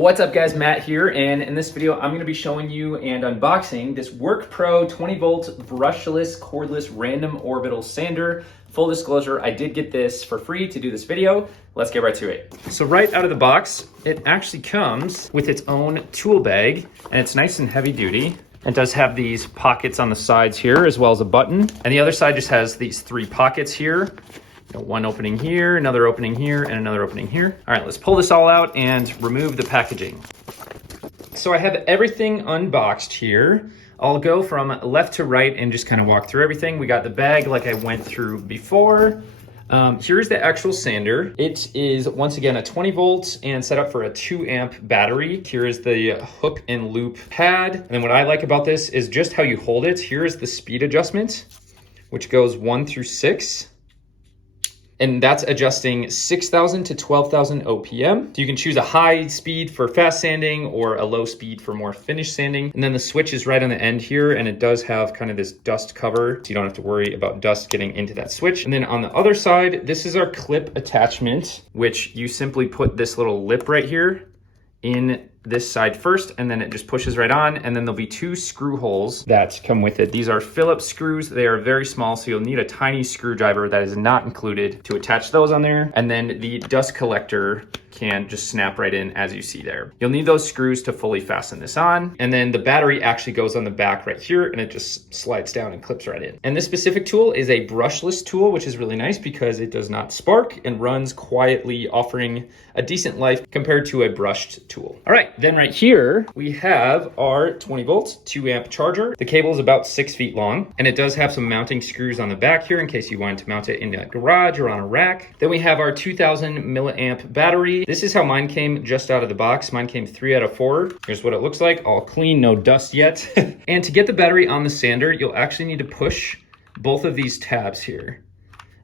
What's up guys, Matt here, and in this video I'm going to be showing you and unboxing this WORKPRO 20 volt brushless cordless random orbital sander. Full disclosure, I did get this for free to do this video. Let's get right to it. So right out of the box, it actually comes with its own tool bag, and it's nice and heavy duty. It does have these pockets on the sides here, as well as a button. And the other side just has these 3 pockets here. One opening here, another opening here, and another opening here. All right, let's pull this all out and remove the packaging. So I have everything unboxed here. I'll go from left to right and just kind of walk through everything. We got the bag like I went through before. Here's the actual sander. It is, once again, a 20 volts and set up for a 2 amp battery. Here is the hook and loop pad. And then what I like about this is just how you hold it. Here is the speed adjustment, which goes 1 through 6. And that's adjusting 6,000 to 12,000 OPM. So you can choose a high speed for fast sanding or a low speed for more finished sanding. And then the switch is right on the end here, and it does have kind of this dust cover, so you don't have to worry about dust getting into that switch. And then on the other side, this is our clip attachment, which you simply put this little lip right here in this side first, and then it just pushes right on, and then there'll be 2 screw holes that come with it. These are Phillips screws. They are very small, so you'll need a tiny screwdriver that is not included to attach those on there. And then the dust collector can just snap right in, as you see there. You'll need those screws to fully fasten this on. And then the battery actually goes on the back right here, and it just slides down and clips right in. And this specific tool is a brushless tool, which is really nice because it does not spark and runs quietly, offering a decent life compared to a brushed tool. All right, then right here, we have our 20 volt 2 amp charger. The cable is about 6 feet long, and it does have some mounting screws on the back here in case you wanted to mount it in a garage or on a rack. Then we have our 2000 milliamp battery. This is how mine came just out of the box. Mine came 3 out of 4. Here's what it looks like, all clean, no dust yet. And to get the battery on the sander, you'll actually need to push both of these tabs here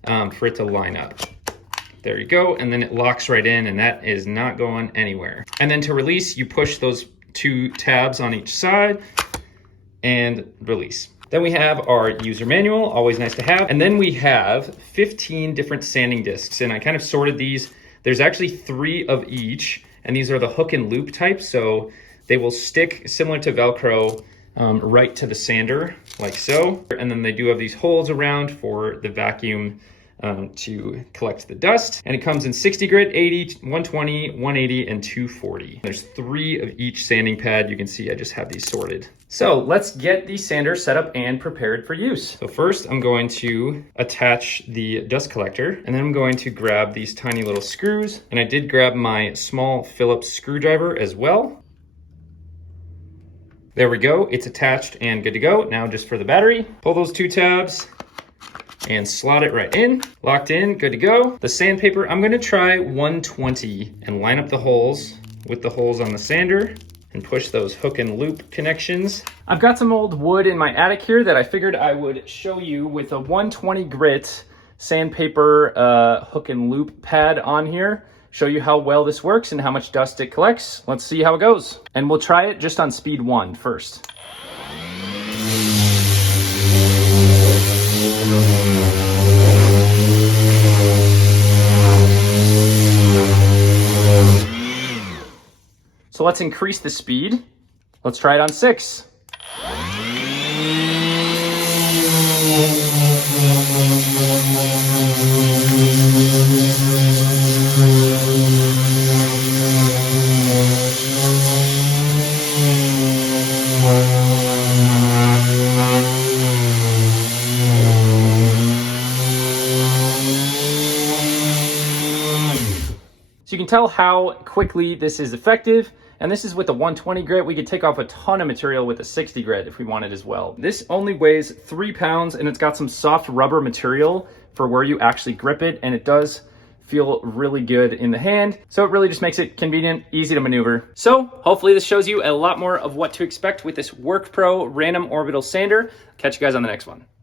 for it to line up. There you go, and then it locks right in, and that is not going anywhere. And then to release, you push those 2 tabs on each side and release. Then we have our user manual, always nice to have. And then we have 15 different sanding discs, and I kind of sorted these. There's actually 3 of each, and these are the hook and loop type, so they will stick similar to Velcro right to the sander, like so. And then they do have these holes around for the vacuum to collect the dust. And it comes in 60 grit, 80, 120, 180, and 240. There's 3 of each sanding pad. You can see I just have these sorted. So let's get the sander set up and prepared for use. So first I'm going to attach the dust collector, and then I'm going to grab these tiny little screws. And I did grab my small Phillips screwdriver as well. There we go, it's attached and good to go. Now just for the battery, pull those 2 tabs and slot it right in, locked in, good to go. The sandpaper, I'm gonna try 120 and line up the holes with the holes on the sander and push those hook and loop connections. I've got some old wood in my attic here that I figured I would show you with a 120 grit sandpaper hook and loop pad on here. Show you how well this works and how much dust it collects. Let's see how it goes. And we'll try it just on speed 1 first. So let's increase the speed. Let's try it on 6. So you can tell how quickly this is effective. And this is with a 120 grit. We could take off a ton of material with a 60 grit if we wanted as well. This only weighs 3 pounds, and it's got some soft rubber material for where you actually grip it, and it does feel really good in the hand. So it really just makes it convenient, easy to maneuver. So hopefully this shows you a lot more of what to expect with this WORKPRO random orbital sander. Catch you guys on the next one.